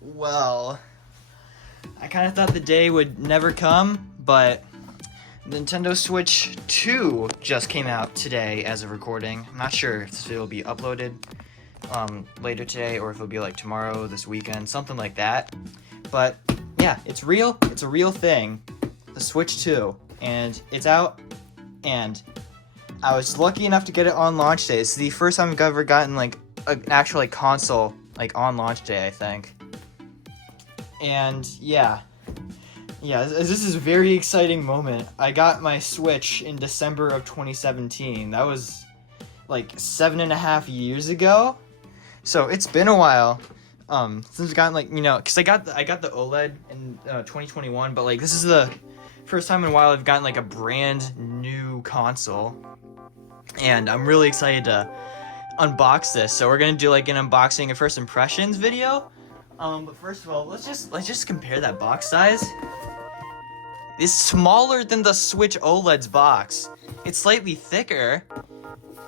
Well, I kind of thought the day would never come, but Nintendo Switch 2 just came out today as of recording. I'm not sure if it'll be uploaded later today or if it'll be like tomorrow, this weekend, something like that. But yeah, it's real. It's a real thing. The Switch 2. And it's out. And I was lucky enough to get it on launch day. It's the first time I've ever gotten like an actual like console like on launch day, I think. And yeah, this is a very exciting moment. I got my Switch in December of 2017. That was like 7.5 years ago. So it's been a while since I've gotten like, because I got the OLED in 2021, but like this is the first time in a while I've gotten like a brand new console, and I'm really excited to unbox this. So we're gonna do like an unboxing and first impressions video. But first of all, let's just compare that box size. It's smaller than the Switch OLED's box. It's slightly thicker,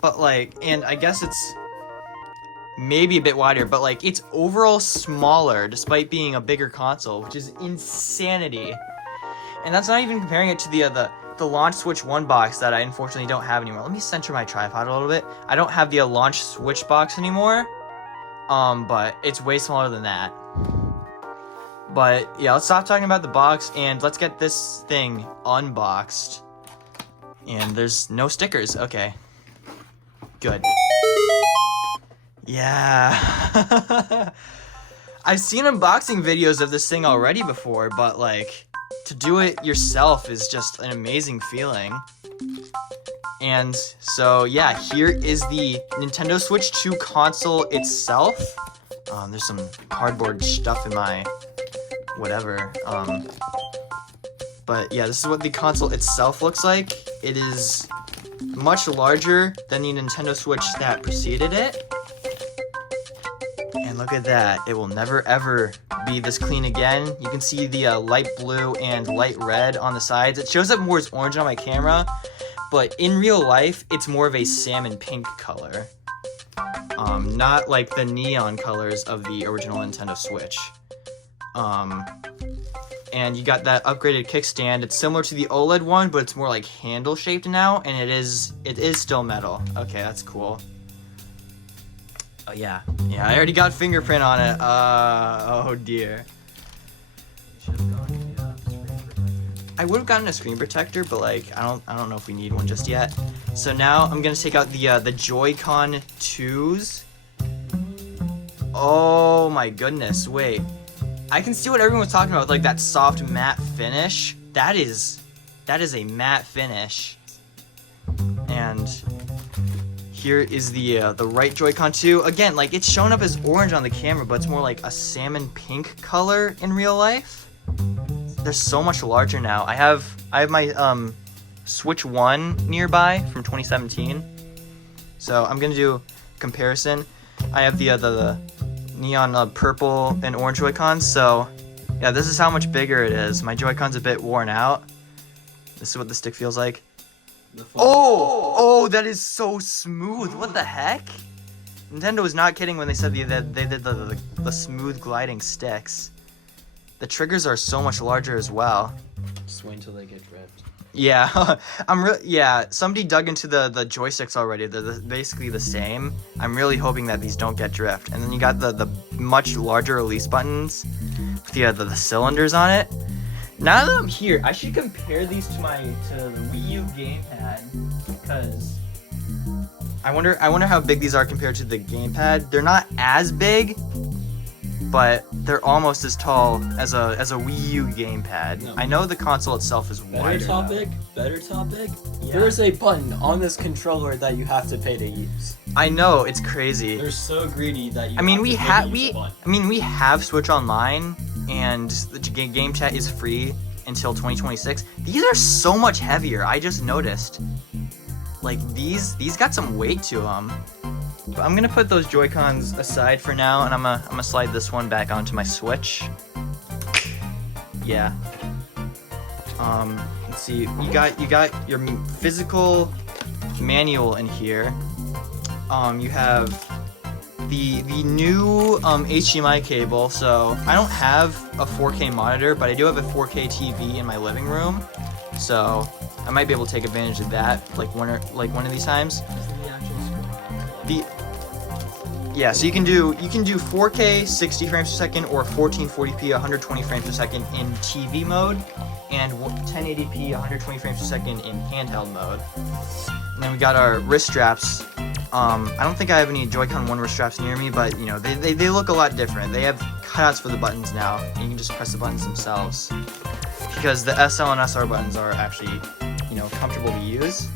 but like, and I guess it's maybe a bit wider, but like it's overall smaller despite being a bigger console, which is insanity. And that's not even comparing it to the launch Switch 1 box that I unfortunately don't have anymore. Let me center my tripod a little bit. I don't have the launch Switch box anymore, but it's way smaller than that. But yeah, let's stop talking about the box and let's get this thing unboxed. And there's no stickers. Okay. Good. Yeah. I've seen unboxing videos of this thing already before, but like to do it yourself is just an amazing feeling. And so yeah, here is the Nintendo Switch 2 console itself. There's some cardboard stuff in my whatever. But yeah, this is what the console itself looks like. It is much larger than the Nintendo Switch that preceded it. And look at that. It will never ever be this clean again. You can see the light blue and light red on the sides. It shows up more as orange on my camera, but in real life, it's more of a salmon pink color. Not like the neon colors of the original Nintendo Switch. And you got that upgraded kickstand. It's similar to the OLED one, but it's more like handle shaped now, and it is still metal. Okay, that's cool. Oh yeah, I already got fingerprint on it. Oh dear. I would have gotten a screen protector, but like I don't know if we need one just yet. So now I'm gonna take out the Joy-Con 2s. Oh my goodness, wait. I can see what everyone was talking about, like that soft matte finish. That is a matte finish. And here is the right Joy-Con 2. Again, like it's showing up as orange on the camera, but it's more like a salmon pink color in real life. They're so much larger now. I have my Switch 1 nearby from 2017. So I'm gonna do a comparison. I have the neon purple and orange Joy-Cons. So yeah, this is how much bigger it is. My Joy-Con's a bit worn out. This is what the stick feels like. Oh, that is so smooth. What the heck? Nintendo was not kidding when they said that they did the smooth gliding sticks. The triggers are so much larger as well. Just wait until they get drift. Yeah, somebody dug into the joysticks already. They're basically the same. I'm really hoping that these don't get drift. And then you got the much larger release buttons with the cylinders on it. Now that I'm here, I should compare these to the Wii U gamepad, because I wonder how big these are compared to the gamepad. They're not as big, but they're almost as tall as a Wii U gamepad. No. I know the console itself is wider. Better topic. Yeah. There's a button on this controller that you have to pay to use. I know, it's crazy. They're so greedy that you. we have Switch Online, and the game chat is free until 2026. These are so much heavier. I just noticed. Like these got some weight to them. But I'm gonna put those Joy-Cons aside for now, and I'm gonna slide this one back onto my Switch. Yeah. Let's see. You got your physical manual in here. You have the new HDMI cable. So I don't have a 4K monitor, but I do have a 4K TV in my living room. So I might be able to take advantage of that, like one of these times. Yeah, so you can do 4K 60 frames per second or 1440p 120 frames per second in TV mode, and 1080p 120 frames per second in handheld mode. And then we got our wrist straps. I don't think I have any Joy-Con 1 wrist straps near me, but you know they look a lot different. They have cutouts for the buttons now, and you can just press the buttons themselves. Because the SL and SR buttons are actually, you know, comfortable to use.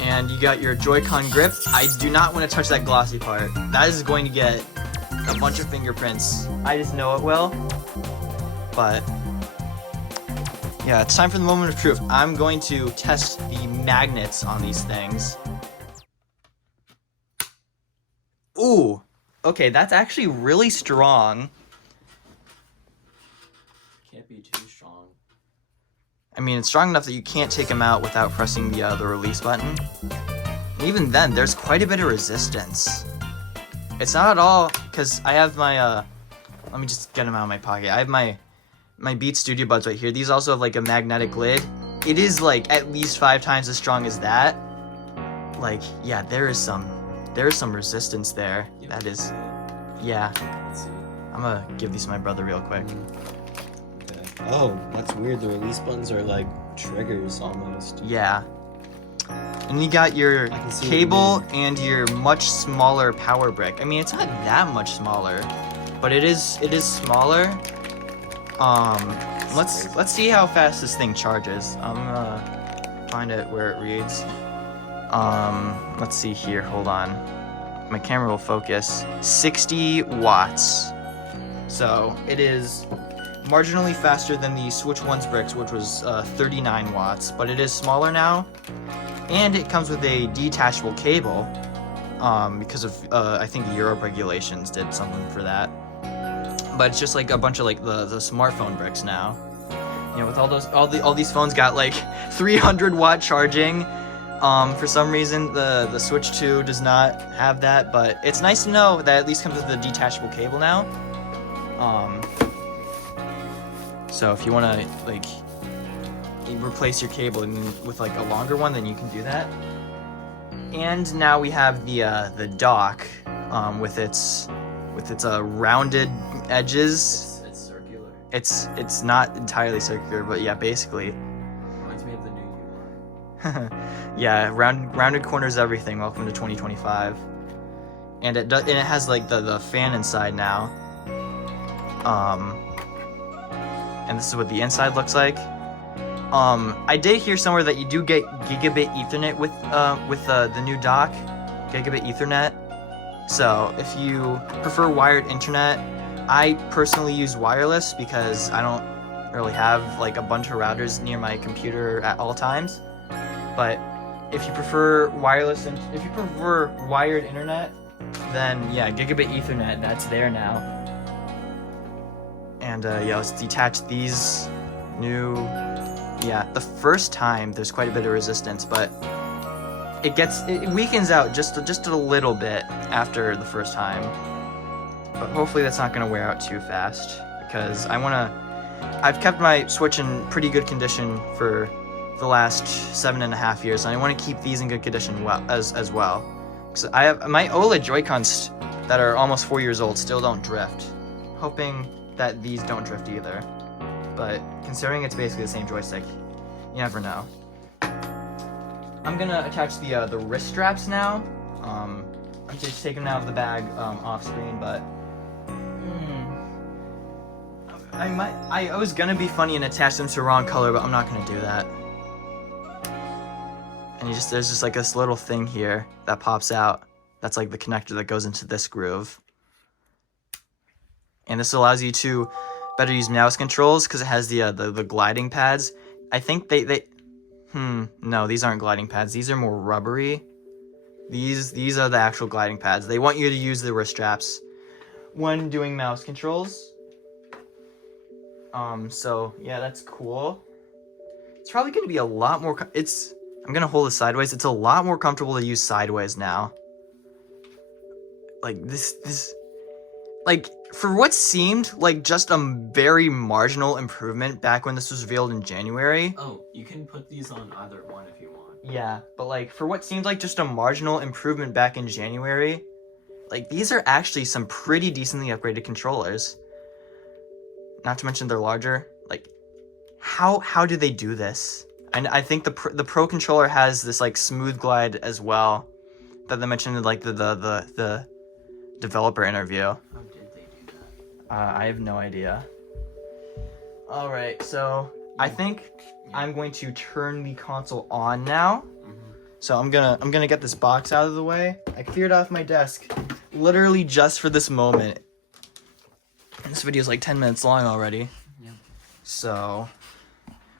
And you got your Joy-Con grip. I do not want to touch that glossy part. That is going to get a bunch of fingerprints. I just know it will. But yeah, it's time for the moment of truth. I'm going to test the magnets on these things. Ooh, okay, that's actually really strong. Can't be too strong. I mean, it's strong enough that you can't take them out without pressing the release button. And even then, there's quite a bit of resistance. It's not at all, because I have my, let me just get them out of my pocket. I have my Beats Studio Buds right here. These also have like a magnetic lid. It is like at least 5 times as strong as that. Like, yeah, there is some resistance there. That is, yeah. Let's see. I'm gonna give these to my brother real quick. Okay. Oh, that's weird. The release buttons are like triggers almost. Yeah. And you got your cable and your much smaller power brick. I mean, it's not that much smaller, but it is smaller. Let's see how fast this thing charges. I'm gonna find it where it reads. Let's see here. Hold on. My camera will focus. 60 watts. So it is marginally faster than the Switch 1's bricks, which was 39 watts, but it is smaller now. And it comes with a detachable cable, because of, I think Europe regulations did something for that. But it's just like a bunch of like the smartphone bricks now. You know, with all these phones got like 300 watt charging. For some reason, the Switch 2 does not have that, but it's nice to know that at least comes with a detachable cable now. So if you want to like replace your cable with like a longer one, then you can do that. And now we have the dock, with its rounded edges. It's circular. It's not entirely circular, but yeah, basically. Reminds me of the new UI. Yeah, rounded corners, everything. Welcome to 2025. And it has like the fan inside now. And this is what the inside looks like. I did hear somewhere that you do get gigabit Ethernet with the new dock, gigabit Ethernet. So if you prefer wired internet, I personally use wireless because I don't really have like a bunch of routers near my computer at all times. But if you prefer wireless and if you prefer wired internet, then yeah, gigabit Ethernet, that's there now. And yeah, let's detach these new. Yeah, the first time there's quite a bit of resistance, but it weakens out just a little bit after the first time. But hopefully that's not gonna wear out too fast, because I've kept my Switch in pretty good condition for the last 7.5 years, and I want to keep these in good condition as well. Because I have my OLED Joy-Cons that are almost 4 years old still don't drift. Hoping that these don't drift either. But considering it's basically the same joystick, you never know. I'm gonna attach the wrist straps now. I'm just taking them out of the bag off screen, but I was gonna be funny and attach them to the wrong color, but I'm not gonna do that. And there's just like this little thing here that pops out. That's like the connector that goes into this groove. And this allows you to better use mouse controls because it has the gliding pads. I think no, these aren't gliding pads. These are more rubbery. These are the actual gliding pads. They want you to use the wrist straps when doing mouse controls. So yeah, that's cool. It's probably going to be a lot more. I'm going to hold it sideways. It's a lot more comfortable to use sideways now. like this like for what seemed like just a very marginal improvement back when this was revealed in January. Oh, you can put these on either one if you want. Yeah, but like for what seemed like just a marginal improvement back in January, like these are actually some pretty decently upgraded controllers. Not to mention they're larger. Like how do they do this? And I think the Pro controller has this like smooth glide as well that they mentioned in like the developer interview. How did they do that? I have no idea. All right, so I think I'm going to turn the console on now. So I'm gonna get this box out of the way. I cleared off my desk literally just for this moment. This video is like 10 minutes long already. Yep. So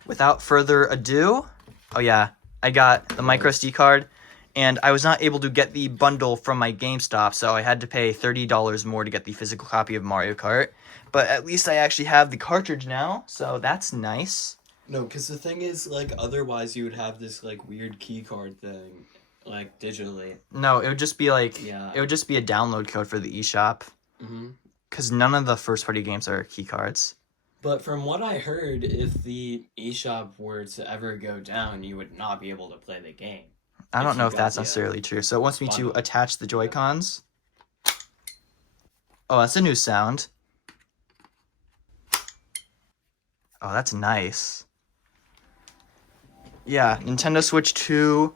without further ado, oh yeah, I got the micro SD card, and I was not able to get the bundle from my GameStop, so I had to pay $30 more to get the physical copy of Mario Kart. But at least I actually have the cartridge now, so that's nice. No, because the thing is, like, otherwise you would have this, like, weird key card thing, like, digitally. No, it would just be like, Yeah. it would just be a download code for the eShop. Because none of the first-party games are key cards. But from what I heard, if the eShop were to ever go down, you would not be able to play the game. I don't If know you if got that's the, necessarily true. So it wants me to bundle. attach the Joy-Cons. Oh, that's a new sound. Oh, that's nice. Yeah, Nintendo Switch 2.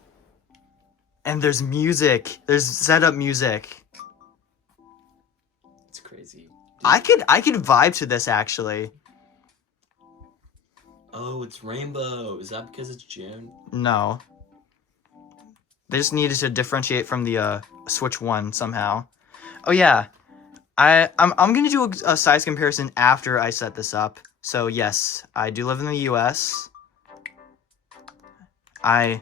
And there's music. There's setup music. It's crazy. I could vibe to this actually. Oh, it's rainbow. Is that because it's June? No. They just needed to differentiate from the Switch 1 somehow. Oh yeah. I'm gonna do a size comparison after I set this up. So yes, I do live in the US. I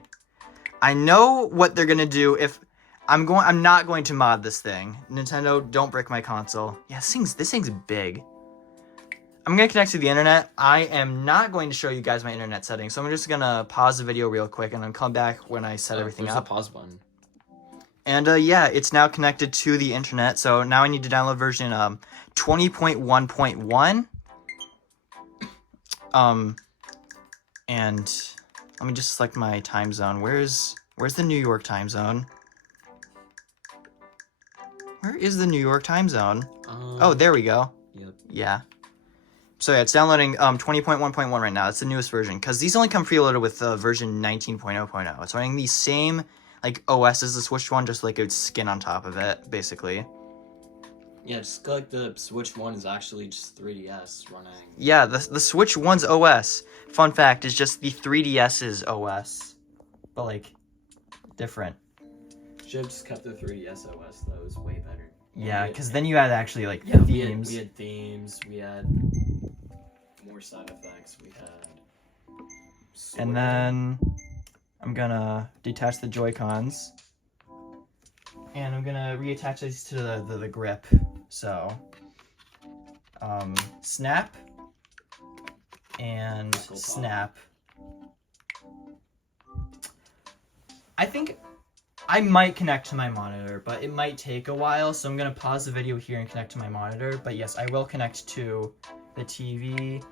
know what they're gonna do if I'm not going to mod this thing. Nintendo, don't break my console. Yeah, this thing's big. I'm gonna connect to the internet. I am not going to show you guys my internet settings, so I'm just gonna pause the video real quick and then come back when I set everything There's up. a pause button. And yeah, it's now connected to the internet. So now I need to download version 20.1.1. And let me just select my time zone. Where's the New York time zone? Where is the New York time zone? Oh, there we go. Yep. Yeah. So yeah, it's downloading 20.1.1 right now. It's the newest version because these only come preloaded with version 19.0.0. It's running the same like OS as the Switch one, just like a skin on top of it, basically. Yeah, just like the Switch 1 is actually just 3DS running. Yeah, the Switch one's OS, fun fact, is just the 3DS's OS, but like different. Should have just kept the 3DS OS though. It was way better. Yeah, because then you had actually like Yeah, themes. we had themes. We had more side effects. We had. And then I'm gonna detach the Joy-Cons. And I'm gonna reattach these to the grip. So, snap and Knuckle pop. snap. I think I might connect to my monitor, but it might take a while, so I'm gonna pause the video here and connect to my monitor. But yes, I will connect to the TV.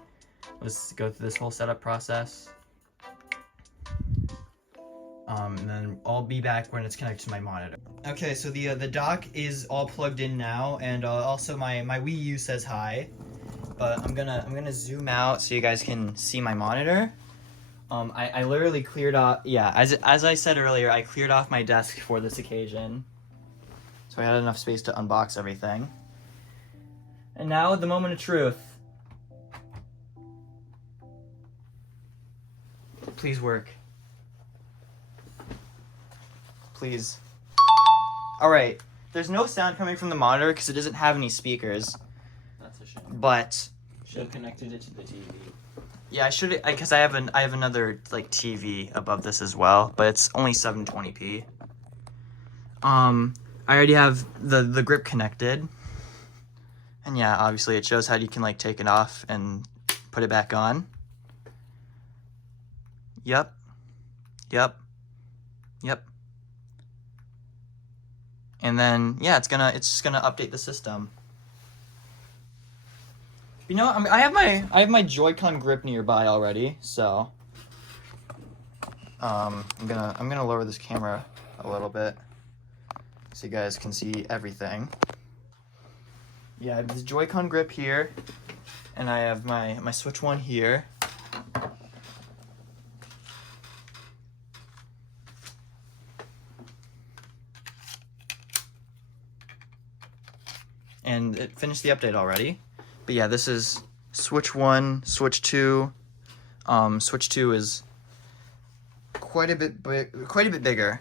Let's go through this whole setup process. And then I'll be back when it's connected to my monitor. Okay, so the dock is all plugged in now, and also my Wii U says hi. But I'm gonna zoom out so you guys can see my monitor. I literally cleared off. Yeah, as I said earlier, I cleared off my desk for this occasion, so I had enough space to unbox everything. And now the moment of truth. Please work. Please. Alright, there's no sound coming from the monitor because it doesn't have any speakers, That's a shame. but Should have connected it to the TV. yeah, I should, because I have another like TV above this as well, but it's only 720p. I already have the grip connected, and yeah, obviously it shows how you can like take it off and put it back on. Yep. And then yeah, it's just gonna update the system. You know, I have my Joy-Con grip nearby already, so I'm gonna lower this camera a little bit so you guys can see everything. Yeah, I have this Joy-Con grip here, and I have my Switch 1 here. And it finished the update already. But yeah, this is Switch 1, Switch 2. Switch 2 is quite a bit bigger.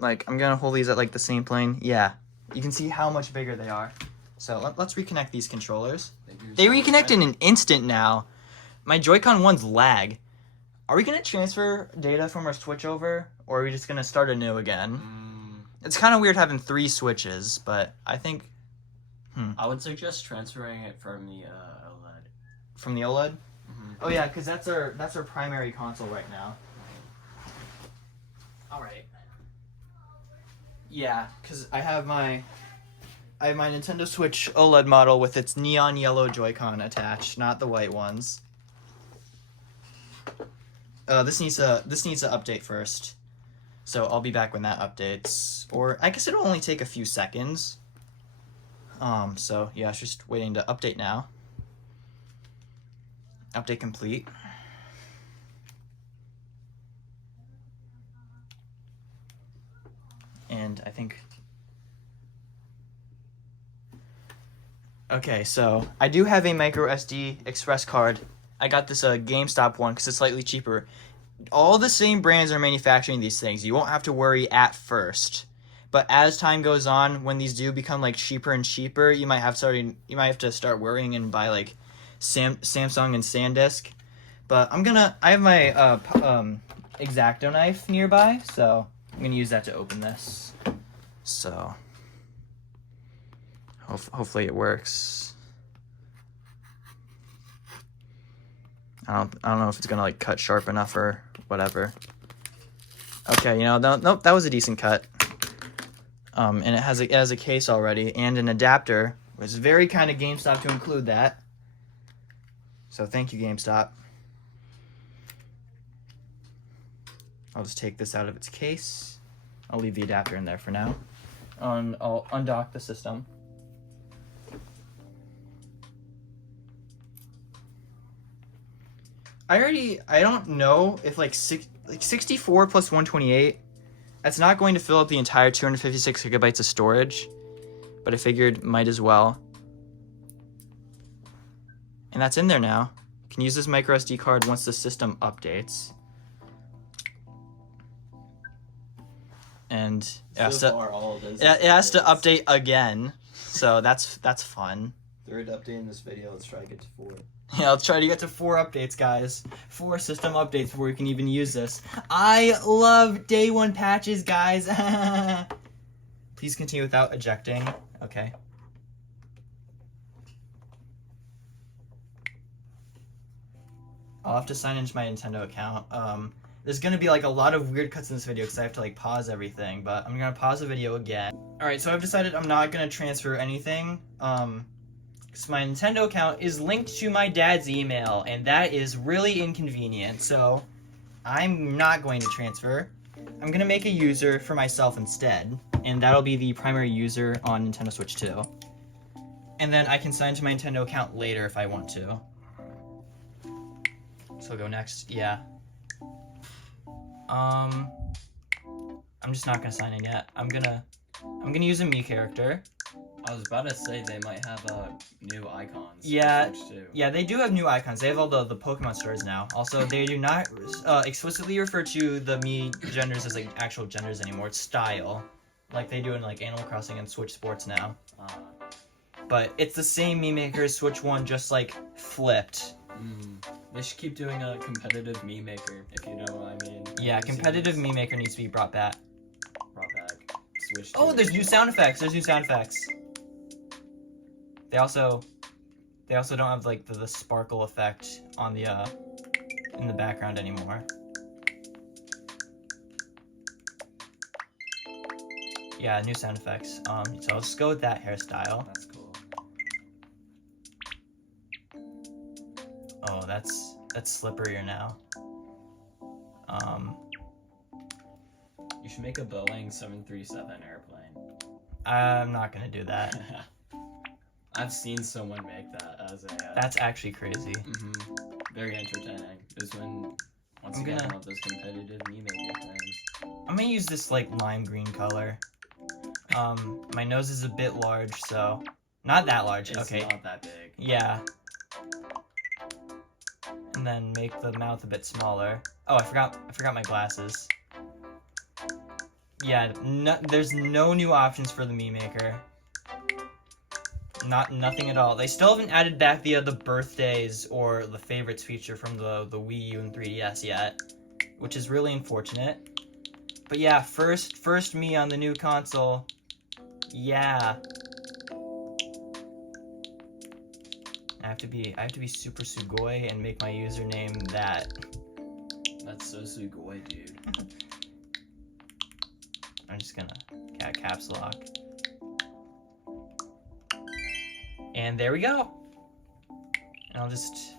Like, I'm gonna hold these at like the same plane. Yeah, you can see how much bigger they are. So let's reconnect these controllers. They reconnect in an instant now. My Joy-Con 1's lag. Are we gonna transfer data from our Switch over, or are we just gonna start anew again? It's kind of weird having 3 switches, but I think. I would suggest transferring it from the OLED. From the OLED? Mm-hmm. Oh yeah, because that's our primary console right now. All right. Yeah, because I have my Nintendo Switch OLED model with its neon yellow Joy-Con attached, not the white ones. This needs to update first, so I'll be back when that updates. Or I guess it'll only take a few seconds. So yeah, it's just waiting to update now. Update complete. And I think... Okay, so I do have a micro SD express card. I got this GameStop one because it's slightly cheaper. All the same brands are manufacturing these things. You won't have to worry at first. But as time goes on, when these do become like cheaper and cheaper, you might have to start worrying and buy like Samsung and SanDisk. But I have my X-Acto knife nearby, so I'm gonna use that to open this. So hopefully it works. I don't know if it's gonna like cut sharp enough or whatever. Okay, nope, that was a decent cut. And it has a case already and an adapter. It was very kind of GameStop to include that. So thank you, GameStop. I'll just take this out of its case. I'll leave the adapter in there for now. I'll undock the system. I don't know if like 64 plus 128. That's not going to fill up the entire 256 gigabytes of storage, but I figured might as well. And that's in there now. You can use this micro SD card once the system updates. And it has to update again, so that's fun. Third update in this video. Let's try to get to 4. Yeah, let's try to get to 4 updates, guys. 4 system updates before we can even use this. I love day 1 patches, guys. Please continue without ejecting. Okay. I'll have to sign into my Nintendo account. There's gonna be like a lot of weird cuts in this video because I have to like pause everything, but I'm gonna pause the video again. Alright, so I've decided I'm not gonna transfer anything. Because my Nintendo account is linked to my dad's email, and that is really inconvenient, so I'm not going to transfer. I'm going to make a user for myself instead, and that'll be the primary user on Nintendo Switch 2. And then I can sign to my Nintendo account later if I want to. So I'll go next, yeah. I'm just not going to sign in yet. I'm gonna use a Mii character. I was about to say they might have new icons. Yeah, yeah, they do have new icons. They have all the Pokemon stores now. Also, they do not explicitly refer to the Mii genders as like actual genders anymore. It's style, like they do in like Animal Crossing and Switch Sports now. But it's the same Mii Maker as Switch 1, just like flipped. They should keep doing a competitive Mii Maker, if you know what I mean. Yeah, competitive Mii Maker needs to be brought back. Switch 2. Oh, there's new sound effects. There's new sound effects. They also don't have like the sparkle effect on the in the background anymore. Yeah, new sound effects. So I'll just go with that hairstyle. That's cool. Oh, that's slipperier now. You should make a Boeing 737 airplane. I'm not gonna do that. I've seen someone make that as a. That's actually crazy. Very entertaining. Is when once I'm again gonna- all of those competitive meme maker things. I'm gonna use this like lime green color. My nose is a bit large, so not that large. It's Okay. not that big. Yeah. And then make the mouth a bit smaller. Oh, I forgot my glasses. Yeah, there's no new options for the Meme Maker. Nothing at all. They still haven't added back the birthdays or the favorites feature from the Wii U and 3DS yet, which is really unfortunate. But yeah, first me on the new console. Yeah. I have to be super sugoi and make my username that. That's so sugoi, dude. I'm just gonna caps lock. And there we go. And I'll just...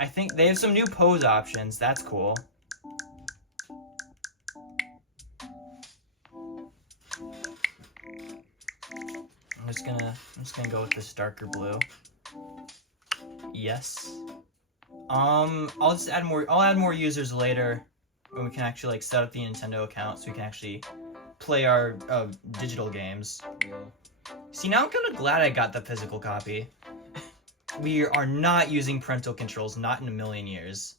I think they have some new pose options. That's cool. I'm just gonna go with this darker blue. Yes. I'll just add more. I'll add more users later when we can actually like set up the Nintendo account so we can actually play our digital games. Real. See, now I'm kind of glad I got the physical copy. We are not using parental controls, not in a million years.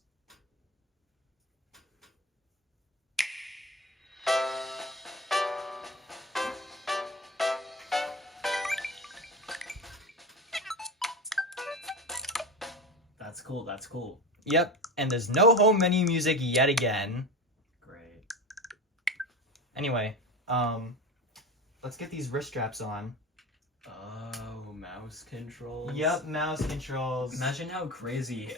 That's cool. That's cool. Yep, and there's no home menu music yet again. Great. Anyway, let's get these wrist straps on. Oh, mouse controls. Yep, mouse controls. Imagine how crazy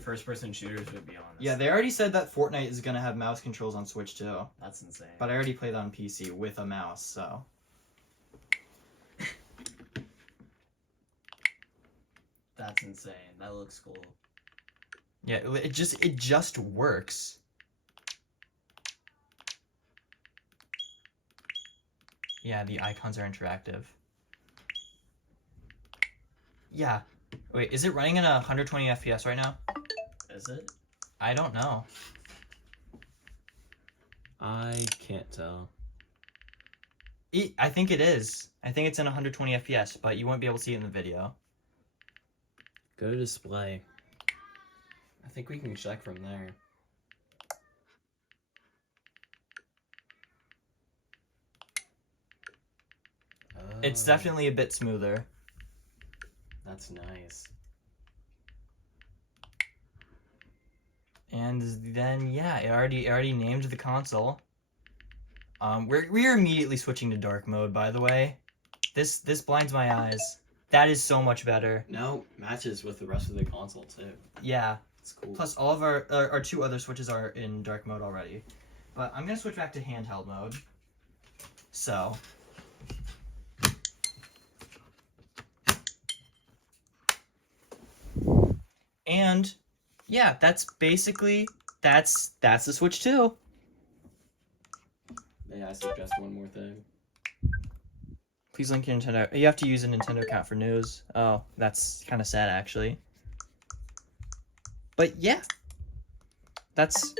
first-person shooters would be on this. Yeah, they already said that Fortnite is gonna have mouse controls on Switch too. That's insane. But I already played on PC with a mouse, so. That's insane. That looks cool. Yeah, it just works. Yeah, the icons are interactive. Yeah. Wait, is it running at 120 FPS right now? Is it? I don't know. I can't tell. I think it is. I think it's in 120 FPS, but you won't be able to see it in the video. Go to display. I think we can check from there. It's definitely a bit smoother. That's nice. And then yeah, it already named the console. We're immediately switching to dark mode, by the way. This blinds my eyes. That is so much better. No, matches with the rest of the console too. Yeah. It's cool. Plus all of our two other switches are in dark mode already. But I'm gonna switch back to handheld mode. So and yeah, that's basically that's the Switch 2. May I suggest one more thing? Please link your Nintendo. You have to use a Nintendo account for news. Oh, that's kind of sad actually. But yeah, that's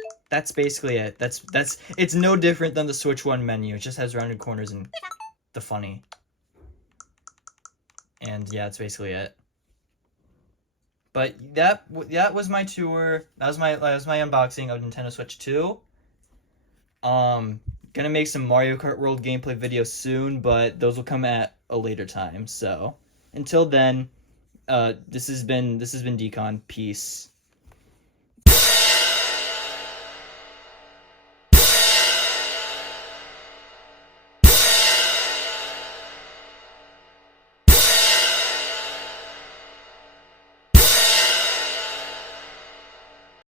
basically it. That's it's no different than the Switch 1 menu. It just has rounded corners and the funny. And yeah, that's basically it. But that was my tour. That was my unboxing of Nintendo Switch 2. Gonna make some Mario Kart World gameplay videos soon, but those will come at a later time. So until then, this has been Decon. Peace.